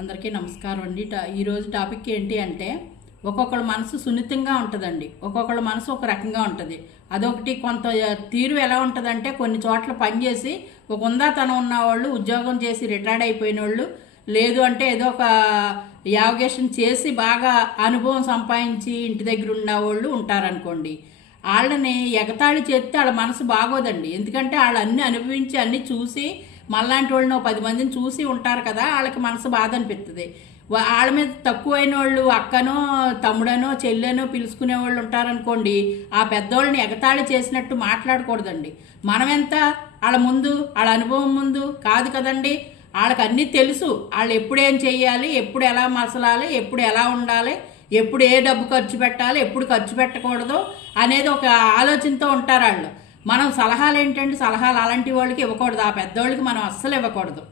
అందరికీ నమస్కారం అండి. ఈరోజు టాపిక్ ఏంటి అంటే ఒక్కొక్కళ్ళ మనసు సున్నితంగా ఉంటుందండి, ఒక్కొక్కళ్ళ మనసు ఒక రకంగా ఉంటుంది. అదొకటి. కొంత తీరు ఎలా ఉంటుందంటే కొన్ని చోట్ల పనిచేసి ఒక ఉందాతనం ఉన్నవాళ్ళు, ఉద్యోగం చేసి రిటైర్డ్ అయిపోయిన వాళ్ళు, లేదు అంటే ఏదో ఒక యావగేషన్ చేసి బాగా అనుభవం సంపాదించి ఇంటి దగ్గర ఉన్నవాళ్ళు ఉంటారనుకోండి. వాళ్ళని ఎగతాళి చేస్తే వాళ్ళ మనసు బాగోదండి. ఎందుకంటే వాళ్ళు అన్నీ అనుభవించి అన్నీ చూసి మళ్ళాంటి వాళ్ళని 10 మందిని చూసి ఉంటారు కదా, వాళ్ళకి మనసు బాధ అనిపిస్తుంది. వాళ్ళ మీద తక్కువైన వాళ్ళు అక్కనో తమ్ముడనో చెల్లెనో పిలుచుకునే వాళ్ళు ఉంటారనుకోండి, ఆ పెద్దవాళ్ళని ఎగతాళి చేసినట్టు మాట్లాడకూడదండి. మనమెంత వాళ్ళ ముందు, వాళ్ళ అనుభవం ముందు కాదు కదండి. వాళ్ళకి అన్నీ తెలుసు, వాళ్ళు ఎప్పుడు ఏం చెయ్యాలి, ఎప్పుడు ఎలా మసలాలి, ఎప్పుడు ఎలా ఉండాలి, ఎప్పుడు ఏ డబ్బు ఖర్చు పెట్టాలి, ఎప్పుడు ఖర్చు పెట్టకూడదు అనేది ఒక ఆలోచనతో ఉంటారు వాళ్ళు. మనం సలహాలు ఏంటంటే సలహాలు అలాంటి వాళ్ళకి ఇవ్వకూడదు, ఆ పెద్దవాళ్ళకి మనం అస్సలు ఇవ్వకూడదు.